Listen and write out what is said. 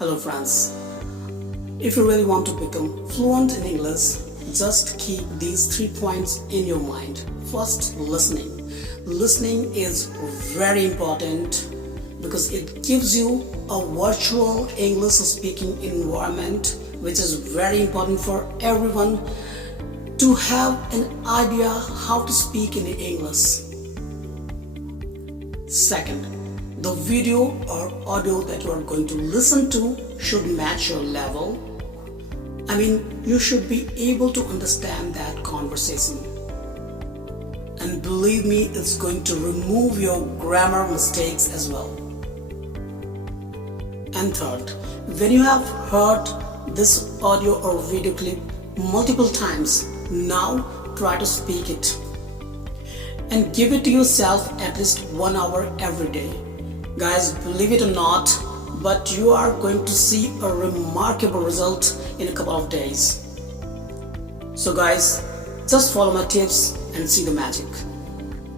Hello friends, if you really want to become fluent in English, just keep these 3 points in your mind. First, listening. Listening is very important because it gives you a virtual English speaking environment, which is very important for everyone to have an idea how to speak in English. Second, the video or audio that you are going to listen to should match your level. You should be able to understand that conversation. And believe me, it's going to remove your grammar mistakes as well. And third, when you have heard this audio or video clip multiple times, now try to speak it. And give it to yourself at least 1 hour every day. Guys, believe it or not, but you are going to see a remarkable result in a couple of days. So guys, just follow my tips and see the magic.